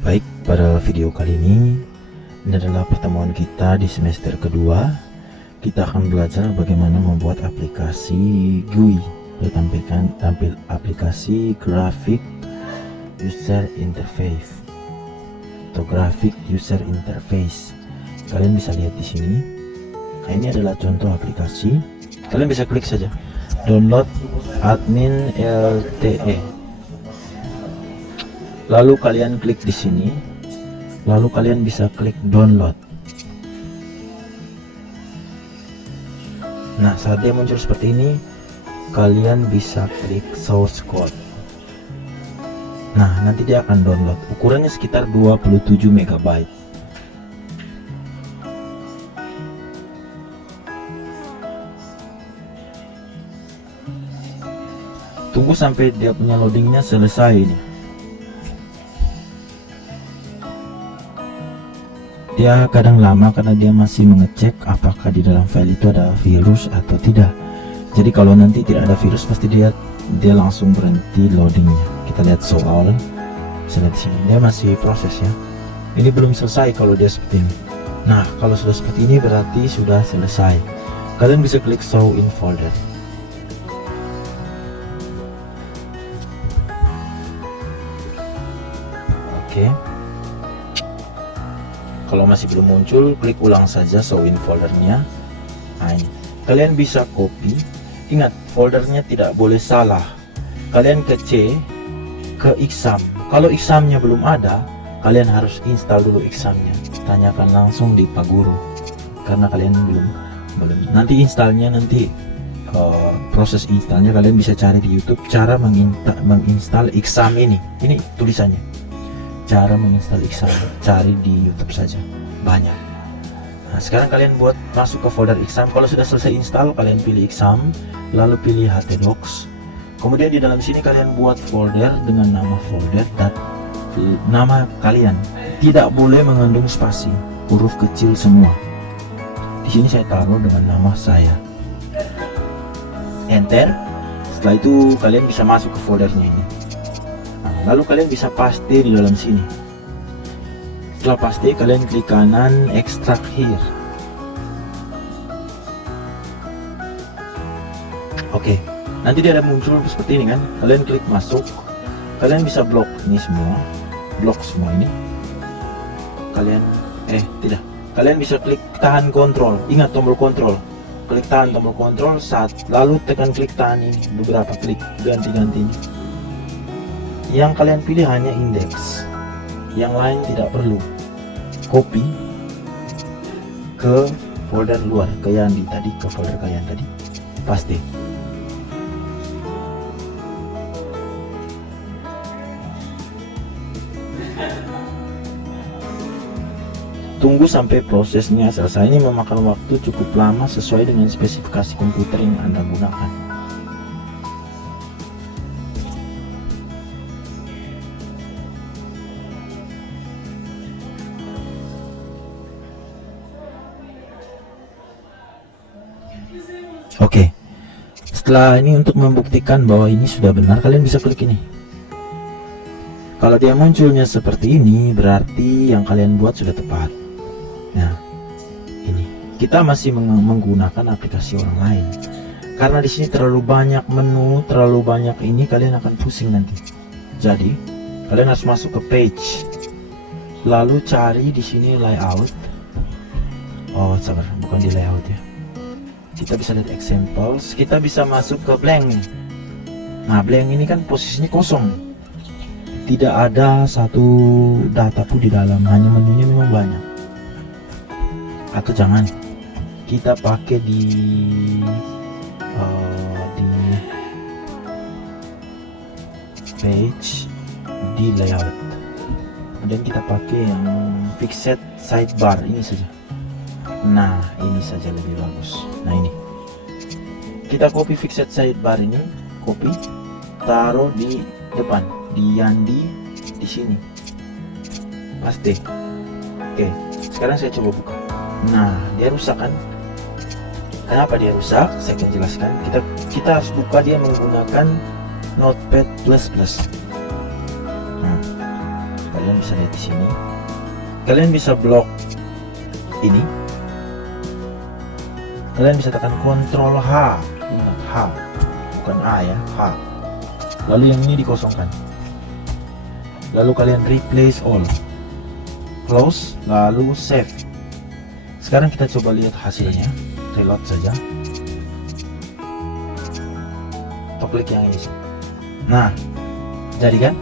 Baik, pada video kali ini adalah pertemuan kita di semester kedua. Kita akan belajar bagaimana membuat aplikasi GUI tampil aplikasi Graphic User Interface atau Graphic User Interface. Kalian bisa lihat di sini. Nah, ini adalah contoh aplikasi. Kalian bisa klik saja download admin LTE. Lalu kalian klik di sini. Lalu kalian bisa klik download. Nah, saat dia muncul seperti ini, kalian bisa klik source code. Nah, nanti dia akan download. Ukurannya sekitar 27 MB. Tunggu sampai dia punya loadingnya selesai ini. Dia kadang lama karena dia masih mengecek apakah di dalam file itu ada virus atau tidak. Jadi kalau nanti tidak ada virus, pasti dia langsung berhenti loadingnya. Kita lihat soal, bisa lihat di sini dia masih proses ya. Ini belum selesai kalau dia seperti ini. Nah, kalau sudah seperti ini berarti sudah selesai. Kalian bisa klik show in folder. Oke. Kalau masih belum muncul, klik ulang saja show in foldernya. Nah, ini. Kalian bisa copy. Ingat, foldernya tidak boleh salah. Kalian ke C, ke exam. Kalau examnya belum ada, kalian harus install dulu examnya. Tanyakan langsung di Pak Guru, karena kalian belum. Nanti installnya proses installnya kalian bisa cari di YouTube cara menginstal exam ini. Ini tulisannya. Cara menginstal exam, cari di YouTube saja, banyak. Nah, sekarang kalian masuk ke folder exam. Kalau sudah selesai install, kalian pilih exam, lalu pilih htdocs. Kemudian di dalam sini kalian buat folder dengan nama folder dan nama kalian. Tidak boleh mengandung spasi, huruf kecil semua. Di sini saya taruh dengan nama saya. Enter. Setelah itu kalian bisa masuk ke foldernya ini. Lalu kalian bisa paste di dalam sini. Setelah paste, kalian klik kanan extract here. Oke, nanti dia ada muncul seperti ini kan. Kalian klik masuk. Kalian bisa blok ini semua, blok semua ini. Kalian bisa klik tahan kontrol. Ingat tombol kontrol. Klik tahan tombol kontrol lalu tekan klik tahan ini. Beberapa klik ganti-ganti ini. Yang kalian pilih hanya indeks, yang lain tidak perlu. Copy ke folder luar, ke folder kalian tadi, paste. Tunggu sampai prosesnya selesai. Ini memakan waktu cukup lama sesuai dengan spesifikasi komputer yang Anda gunakan. Oke, setelah ini untuk membuktikan bahwa ini sudah benar, kalian bisa klik ini. Kalau dia munculnya seperti ini, berarti yang kalian buat sudah tepat. Nah, ini kita masih menggunakan aplikasi orang lain. Karena di sini terlalu banyak menu, terlalu banyak ini, kalian akan pusing nanti. Jadi, kalian harus masuk ke page, lalu cari di sini layout. Oh, sabar, bukan di layout ya. Kita bisa lihat examples, kita bisa masuk ke blank nih. Nah, blank ini kan posisinya kosong, tidak ada satu data pun di dalam, hanya menunya memang banyak. Atau jangan, kita pakai di page, di layout, kemudian kita pakai yang fixed sidebar ini saja. Nah, ini saja lebih bagus. Nah, ini kita copy fixed sidebar ini, copy, taruh di depan, di sini, paste. Oke, sekarang saya coba buka. Nah, dia rusak kan? Kenapa dia rusak? Saya akan jelaskan. Kita harus buka dia menggunakan Notepad++. Nah, kalian bisa bisa lihat di sini. Kalian bisa blok ini. Kalian bisa tekan Ctrl H. Ingat H, bukan A ya, H. Lalu yang ini dikosongkan. Lalu kalian replace all. Close, lalu save. Sekarang kita coba lihat hasilnya. Reload saja. Atau klik yang ini. Nah, jadi kan?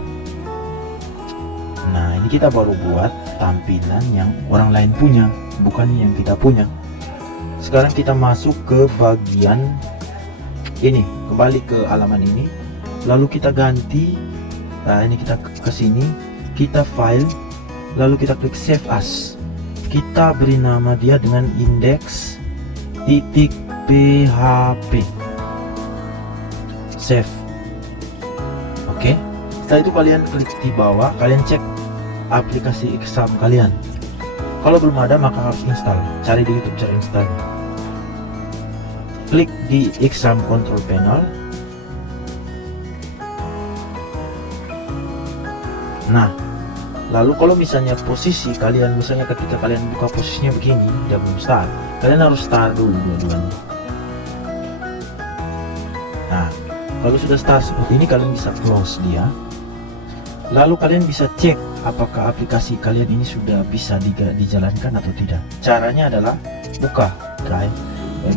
Nah, ini kita baru buat tampilan yang orang lain punya, bukan yang kita punya. Sekarang kita masuk ke bagian ini, kembali ke halaman ini. Lalu kita ganti. Nah, ini kita ke sini, kita file, lalu kita klik save as. Kita beri nama dia dengan index.php. Save. Oke. Setelah itu kalian klik di bawah, kalian cek aplikasi exam kalian. Kalau belum ada maka harus install. Cari di YouTube cara installnya. Klik di exam control panel. Nah, lalu kalau misalnya posisi kalian, misalnya ketika kalian buka posisinya begini, dia belum start, kalian harus start dulu dua-duanya. Nah, kalau sudah start seperti ini, kalian bisa close dia. Lalu kalian bisa cek apakah aplikasi kalian ini sudah bisa dijalankan atau tidak. Caranya adalah buka Drive,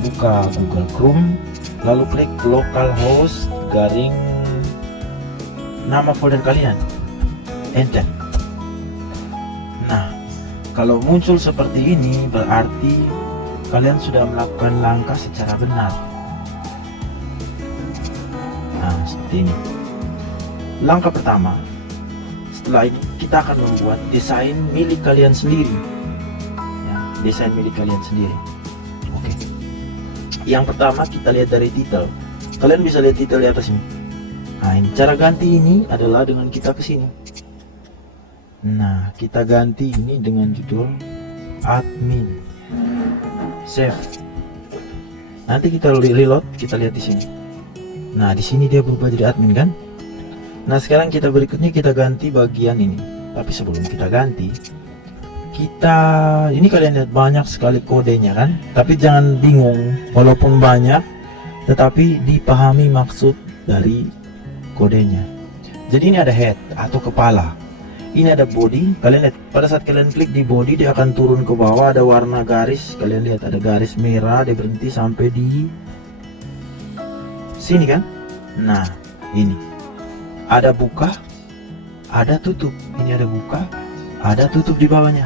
buka Google Chrome, lalu klik localhost garing nama folder kalian, enter. Nah, kalau muncul seperti ini berarti kalian sudah melakukan langkah secara benar. Nah, seperti ini. Langkah pertama, setelah ini kita akan membuat desain milik kalian sendiri ya, desain milik kalian sendiri. Oke. Yang pertama kita lihat dari title. Kalian bisa lihat title di atas ini. Nah, ini cara ganti ini adalah dengan kita ke sini. Nah, kita ganti ini dengan judul admin. Save. Nanti kita reload, kita lihat di sini. Nah, di sini dia berubah jadi admin kan? Nah, sekarang kita berikutnya kita ganti bagian ini. Tapi sebelum kita ganti, ini kalian lihat banyak sekali kodenya kan? Tapi jangan bingung, walaupun banyak, tetapi dipahami maksud dari kodenya. Jadi ini ada head atau kepala. Ini ada body. Kalian lihat pada saat kalian klik di body, dia akan turun ke bawah, ada warna garis. Kalian lihat ada garis merah, dia berhenti sampai di sini kan? Nah, ini ada buka, ada tutup. Ini ada buka, ada tutup di bawahnya.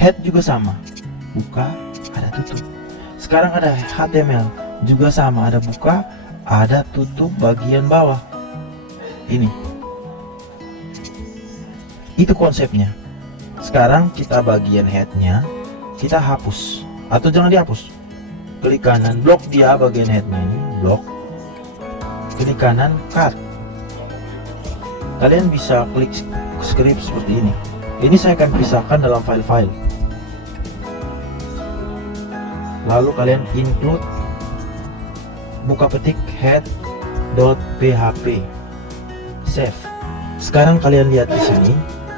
Head juga sama, buka, ada tutup. Sekarang ada HTML juga sama, ada buka, ada tutup bagian bawah. Ini, itu konsepnya. Sekarang kita bagian headnya kita hapus atau jangan dihapus. Klik kanan, blok dia bagian headnya ini, blok. Klik kanan, cut. Kalian bisa klik script seperti ini. Ini saya akan pisahkan dalam file-file. Lalu kalian include, buka petik head.php, save. Sekarang kalian lihat di sini,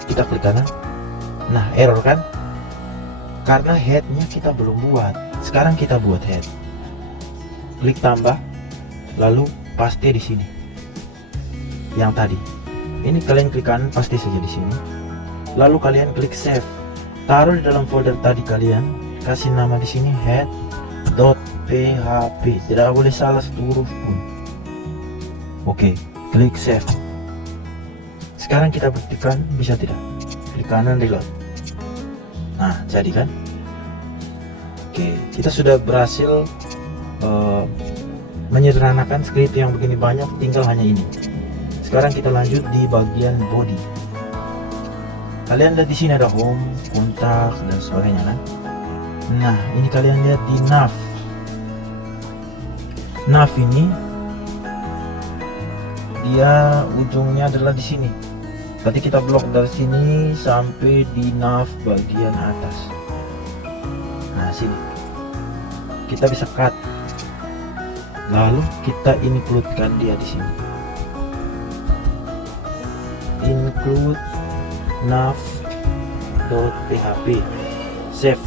kita klik kanan. Nah, error kan? Karena headnya kita belum buat. Sekarang kita buat head. Klik tambah, lalu paste di sini. Yang tadi. Ini kalian klik kanan, paste saja di sini. Lalu kalian klik save. Taruh di dalam folder tadi kalian. Kasih nama di sini head.php. Tidak boleh salah satu huruf pun. Oke, klik save. Sekarang kita buktikan bisa tidak. Klik kanan, reload. Nah, jadi kan? Oke, kita sudah berhasil menyederhanakan script yang begini banyak, tinggal hanya ini. Sekarang kita lanjut di bagian body. Kalian lihat di sini ada home, kontak dan sebagainya kan? Nah, ini kalian lihat di nav. Nav ini dia ujungnya adalah di sini. Berarti kita blok dari sini sampai di nav bagian atas. Nah, sini. Kita bisa cut. Lalu kita include-kan dia di sini. Include nav.php. Save.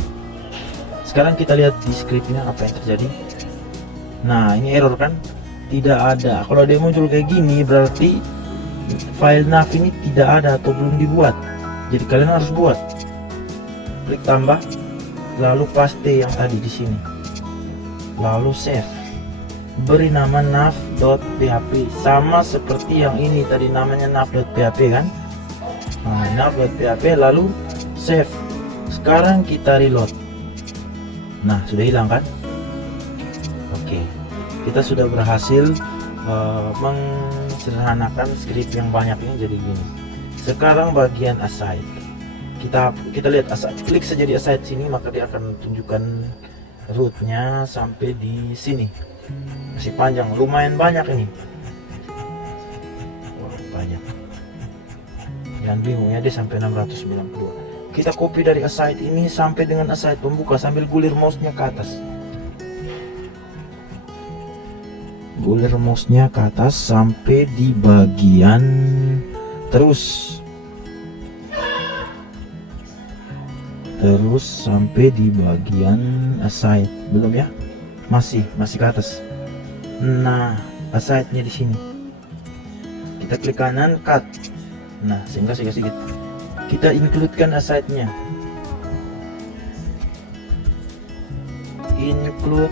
Sekarang kita lihat di scriptnya apa yang terjadi. Nah, ini error kan? Tidak ada. Kalau dia muncul kayak gini berarti file nav ini tidak ada atau belum dibuat. Jadi kalian harus buat. Klik tambah, lalu paste yang tadi di sini. Lalu save. Beri nama nav.php sama seperti yang ini tadi namanya nav.php kan? Nah, nav.php lalu save. Sekarang kita reload. Nah, sudah hilang kan? Oke, kita sudah berhasil menyederhanakan script yang banyak ini jadi gini. Sekarang bagian aside. Kita lihat aside. Klik saja di aside sini maka dia akan tunjukkan rootnya sampai di sini. Masih panjang, lumayan banyak ini. Wah, banyak. Jangan bingung ya, dia sampai 692. Kita copy dari aside ini sampai dengan aside pembuka sambil gulir mouse-nya ke atas. Gulir mouse-nya ke atas sampai di bagian terus sampai di bagian aside. Belum ya? Masih ke atas. Nah, aside-nya di sini. Kita klik kanan, cut. Nah, sehingga sedikit kita include-kan aside-nya. Include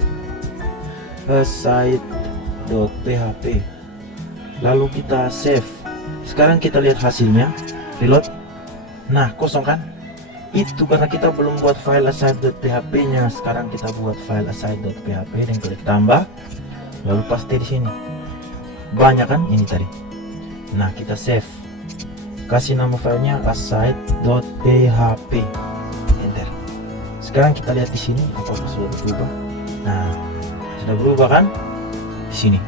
aside.php. Lalu kita save. Sekarang kita lihat hasilnya. Reload. Nah, kosong kan? Itu karena kita belum buat file aside.php-nya. Sekarang kita buat file aside.php dan klik tambah. Lalu paste di sini. Banyak kan ini tadi. Nah, kita save. Kasih nama filenya aside.php. Enter. Sekarang kita lihat di sini apakah sudah berubah. Nah, sudah berubah kan? Di sini.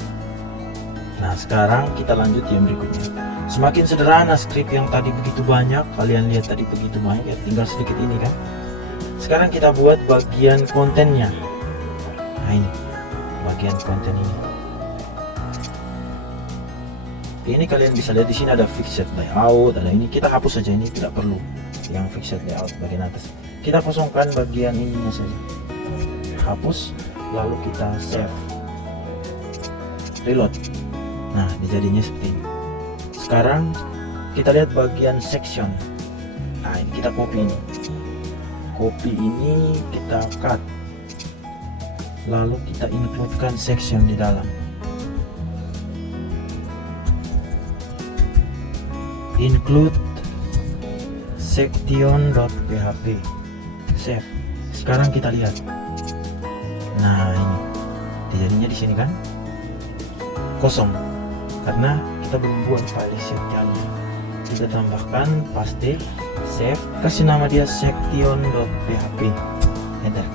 Nah, sekarang kita lanjut yang berikutnya. Semakin sederhana script yang tadi begitu banyak, kalian lihat tadi begitu banyak, ya tinggal sedikit ini kan. Sekarang kita buat bagian kontennya. Nah, ini bagian konten ini. Ini kalian bisa lihat di sini ada fixed layout, ada ini. Kita hapus saja, ini tidak perlu yang fixed layout bagian atas. Kita kosongkan bagian ininya saja. Hapus, lalu kita save. Reload. Nah, dijadinya seperti ini. Sekarang kita lihat bagian section. Nah, ini kita copy ini. Copy ini kita cut. Lalu kita include-kan section di dalam. Include section.php. Save. Sekarang kita lihat. Nah, ini jadinya di sini kan kosong karena kita belum buat file sectionnya. Kita tambahkan, paste, save, kasih nama dia section.php. Enter.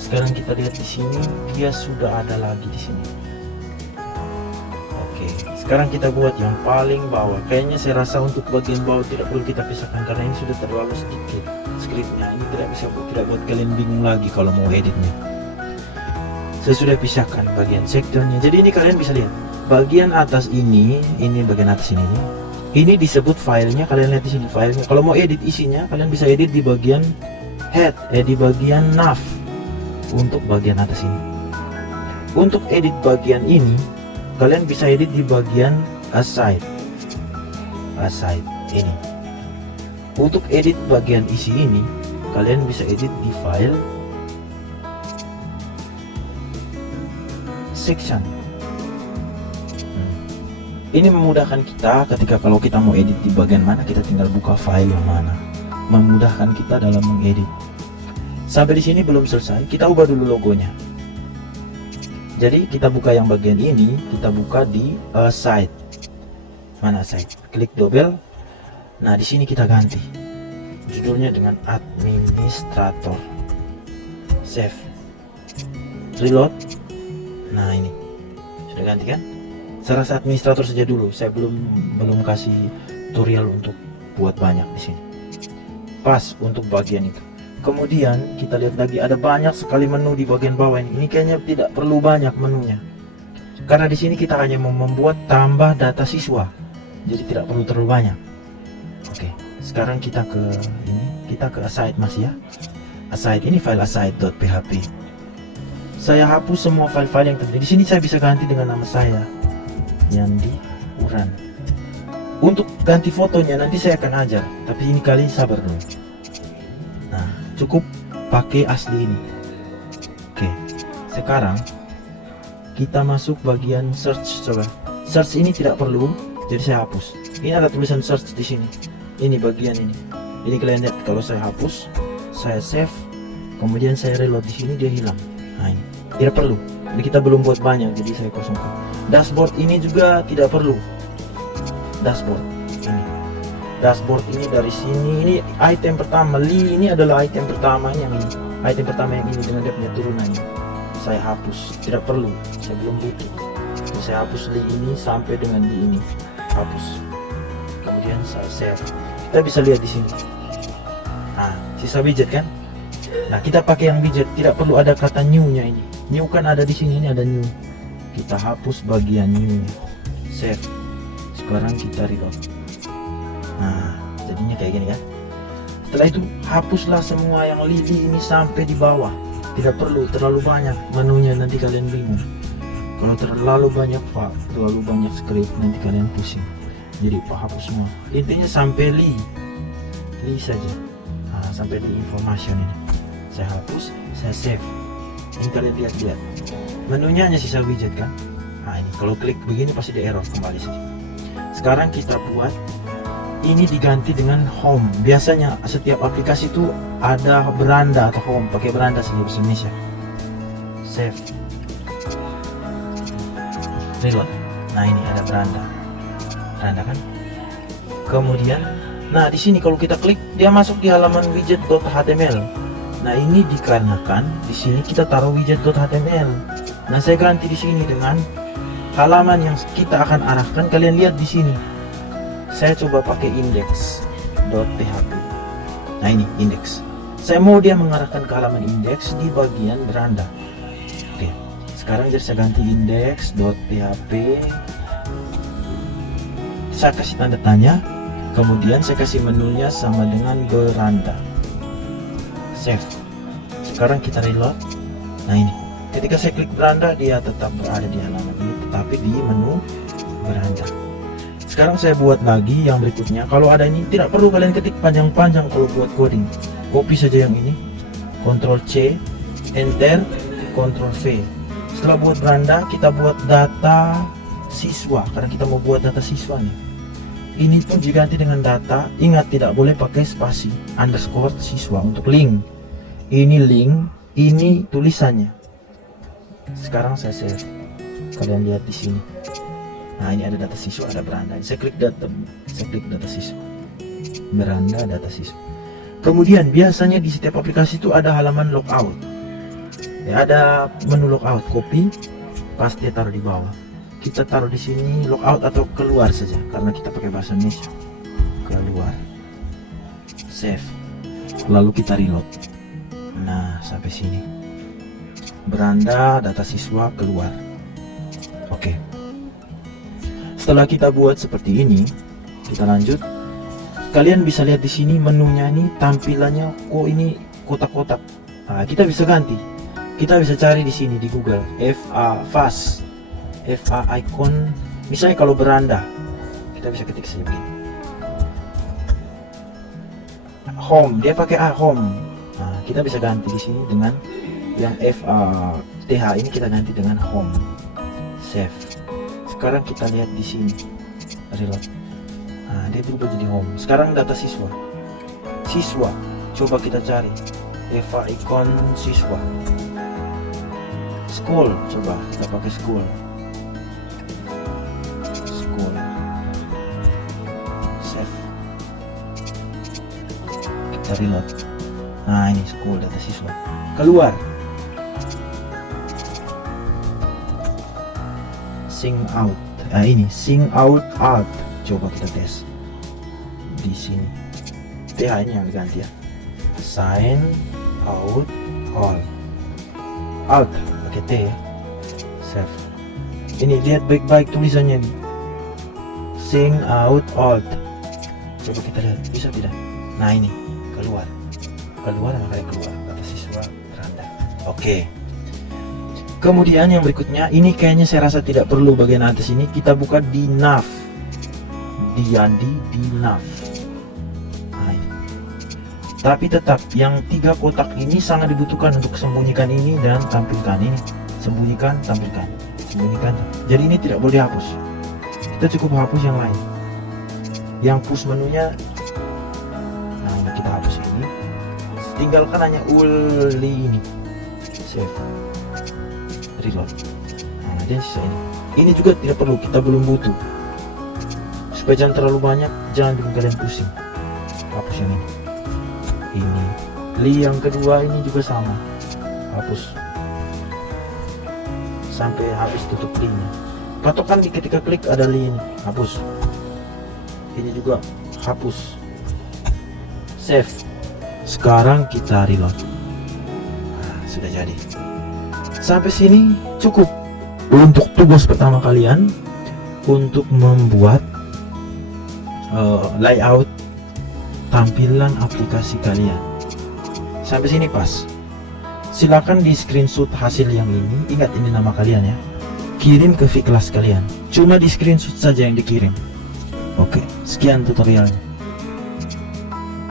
Sekarang kita lihat di sini dia sudah ada lagi di sini. Oke, sekarang kita buat yang paling bawah. Kayaknya saya rasa untuk bagian bawah tidak perlu kita pisahkan karena ini sudah terlalu sedikit scriptnya. Ini tidak buat kalian bingung lagi kalau mau editnya. Saya sudah pisahkan bagian sectionnya. Jadi ini kalian bisa lihat bagian atas ini bagian atas ini disebut filenya. Kalian lihat di sini filenya. Kalau mau edit isinya, kalian bisa edit di bagian head, di bagian nav untuk bagian atas ini. Untuk edit bagian ini, kalian bisa edit di bagian aside ini. Untuk edit bagian isi ini, kalian bisa edit di file section. Ini memudahkan kita ketika kalau kita mau edit di bagian mana, kita tinggal buka file yang mana. Memudahkan kita dalam mengedit. Sampai di sini belum selesai, kita ubah dulu logonya. Jadi kita buka yang bagian ini, kita buka di aside. Mana aside? Klik double. Nah, di sini kita ganti judulnya dengan administrator. Save. Reload. Nah, ini sudah ganti kan? Saya rasa administrator saja dulu. Saya belum kasih tutorial untuk buat banyak di sini. Pas untuk bagian itu. Kemudian kita lihat lagi ada banyak sekali menu di bagian bawah ini. Ini kayaknya tidak perlu banyak menunya. Karena di sini kita hanya mau membuat tambah data siswa. Jadi tidak perlu terlalu banyak. Oke, Sekarang kita ke ini, kita ke aside masih ya. Aside ini file aside.php. Saya hapus semua file-file yang tadi. Di sini saya bisa ganti dengan nama saya yang di Uran. Untuk ganti fotonya nanti saya akan ajar, tapi ini kali sabar dulu. Nah, cukup pakai asli ini. Oke, sekarang kita masuk bagian search. Coba search ini tidak perlu, jadi saya hapus. Ini ada tulisan search di sini. Ini bagian ini. Ini kalian lihat kalau saya hapus, saya save, kemudian saya reload di sini dia hilang. Nah ini tidak perlu. Jadi kita belum buat banyak, jadi saya kosongkan. Dashboard ini juga tidak perlu. Dashboard ini. Dashboard ini dari sini. Ini item pertama. Ini adalah item pertama yang ini. Item pertama yang ini dengan dia punya turunannya. Saya hapus. Tidak perlu. Saya belum butuh. Jadi saya hapus ini sampai dengan di ini. Hapus. Kemudian saya save. Kita bisa lihat di sini. Nah, sisa widget kan? Nah, kita pakai yang widget, tidak perlu ada kata new-nya ini. New kan ada di sini, ini ada new. Kita hapus bagian new. Save. Sekarang kita reload. Nah, jadinya kayak gini kan? Setelah itu, hapuslah semua yang lili ini sampai di bawah. Tidak perlu terlalu banyak menunya, nanti kalian bingung. Kalau terlalu banyak file, terlalu banyak script, nanti kalian pusing. Jadi hapus semua. Intinya sampai li saja. Nah, sampai di information ini. Saya hapus, saya save. Ini kalian lihat-lihat. Menunya hanya sisa widget kan? Nah ini kalau klik begini pasti di error kembali saja. Sekarang kita buat ini diganti dengan home. Biasanya setiap aplikasi itu ada beranda atau home. Pakai beranda saja bahasa Indonesia. Save. Reload. Nah ini ada beranda. Beranda kan? Kemudian, nah di sini kalau kita klik dia masuk di halaman widget.html. Nah ini dikarenakan di sini kita taruh widget.html. Nah saya ganti di sini dengan halaman yang kita akan arahkan. Kalian lihat di sini. Saya coba pakai index.php. Nah ini index. Saya mau dia mengarahkan ke halaman index di bagian beranda. Oke. Sekarang jadi saya ganti index.php. Saya kasih tanda tanya. Kemudian saya kasih menunya sama dengan beranda. Save. Sekarang kita reload. Nah ini, ketika saya klik beranda dia tetap berada di halaman ini, tetapi di menu beranda. Sekarang saya buat lagi yang berikutnya. Kalau ada ini tidak perlu kalian ketik panjang-panjang kalau buat coding. Copy saja yang ini. Ctrl C, Enter, Ctrl V. Setelah buat beranda, kita buat data siswa karena kita mau buat data siswa nih. Ini pun diganti dengan data. Ingat tidak boleh pakai spasi, underscore siswa untuk link. Ini link, ini tulisannya. Sekarang saya save. Kalian lihat di sini. Nah ini ada data siswa, ada beranda. Saya klik data siswa. Beranda data siswa. Kemudian biasanya di setiap aplikasi itu ada halaman logout. Ya, ada menu logout. Copy, paste taruh di bawah. Kita taruh di sini logout atau keluar saja karena kita pakai bahasa Indonesia. Keluar. Save. Lalu kita reload. Nah, sampai sini. Beranda data siswa keluar. Oke. Setelah kita buat seperti ini, kita lanjut. Kalian bisa lihat di sini menunya ini tampilannya kok ini kotak-kotak. Nah, kita bisa ganti. Kita bisa cari di sini di Google FA icon. Misalnya kalau beranda, kita bisa ketik saja begini. Home, dia pakai home. Nah, kita bisa ganti di sini dengan yang FATH ini kita ganti dengan home. Save. Sekarang kita lihat di sini. Reload. Nah, dia berubah jadi home. Sekarang data siswa. Siswa. Coba kita cari. FA icon siswa. School. Coba kita pakai school. Save. Kita reload. Nah ini school data siswa. Keluar. Sing out. Nah ini sing out alt. Coba kita tes. Di sini. TH ini yang diganti ya. Sign out all. Alt pakai T ya. Save. Ini lihat baik-baik tulisannya nih. Sing out alt. Coba kita lihat, bisa tidak? Nah ini, keluar makanya keluar, kata siswa teranda. Oke. Kemudian yang berikutnya, ini kayaknya saya rasa tidak perlu bagian atas ini. Kita buka di nav. Di nav. Nah, ini. Tapi tetap yang 3 kotak ini sangat dibutuhkan untuk sembunyikan ini dan tampilkan ini. Sembunyikan, tampilkan. Sembunyikan. Jadi ini tidak boleh dihapus. Kita cukup hapus yang lain. Yang push menunya, nah ini kita hapus ini. Tinggalkan hanya uli ini. Save. Reload. Nah dia sisa ini. Ini juga tidak perlu, kita belum butuh. Supaya jangan terlalu banyak, jangan bikin kalian pusing. Hapus yang ini. Ini. Yang kedua ini juga sama. Hapus. Sampai habis tutup linknya. Patokan di ketika klik ada link ini. Hapus. Ini juga hapus. Save. Sekarang kita reload. Nah, sudah jadi. Sampai sini cukup untuk tugas pertama kalian untuk membuat layout tampilan aplikasi kalian. Sampai sini pas. Silakan di screenshot hasil yang ini. Ingat ini nama kalian ya. Kirim ke kelas kalian. Cuma di screenshot saja yang dikirim. Oke, sekian tutorialnya.